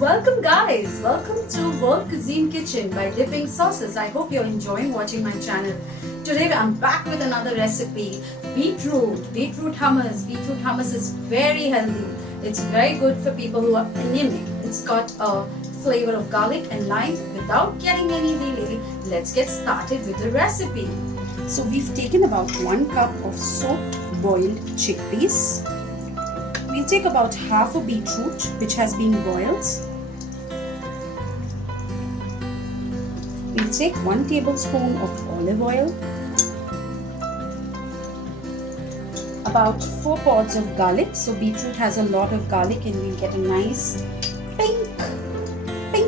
Welcome guys, welcome to World Cuisine Kitchen by Dipping Sauces. I hope you're enjoying watching my channel. Today I'm back with another recipe, beetroot hummus. Beetroot hummus is very healthy. It's very good for people who are anemic. It's got a flavor of garlic and lime. Without getting any delay, let's get started with the recipe. So we've taken about 1 cup of soaked boiled chickpeas. We'll take about half a beetroot which has been boiled. We'll take 1 tablespoon of olive oil, about 4 pods of garlic. So beetroot has a lot of garlic and we'll get a nice pink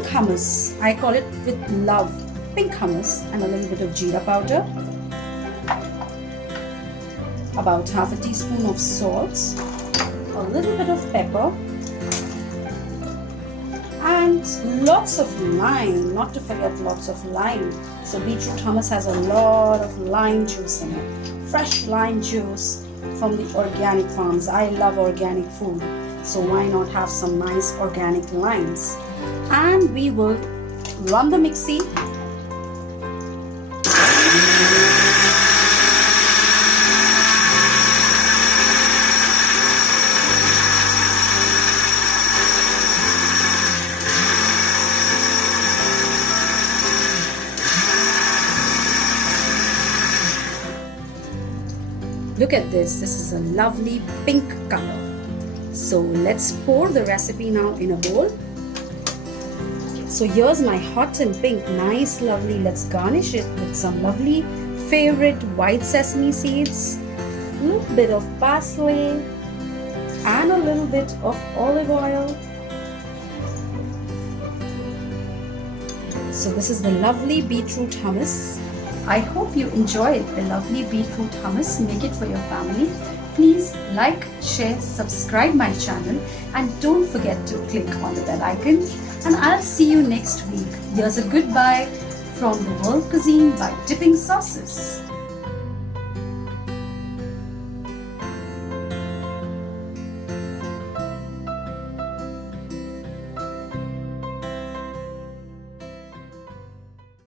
hummus. I call it with love, pink hummus, and a little bit of jeera powder. About half a teaspoon of salt, a little bit of pepper, and lots of lime, not to forget lots of lime. So beetroot hummus has a lot of lime juice in it, fresh lime juice from the organic farms. I love organic food, so why not have some nice organic limes? And we will run the mixie. Look at this is a lovely pink color. So let's pour the recipe now in a bowl. So here's my hot and pink, nice, lovely. Let's garnish it with some lovely favorite white sesame seeds, a little bit of parsley, and a little bit of olive oil. So this is the lovely beetroot hummus. I hope you enjoyed the lovely beetroot hummus. Make it for your family. Please like, share, subscribe my channel, and don't forget to click on the bell icon. And I'll see you next week. Here's a goodbye from the World Cuisine by Dipping Sauces.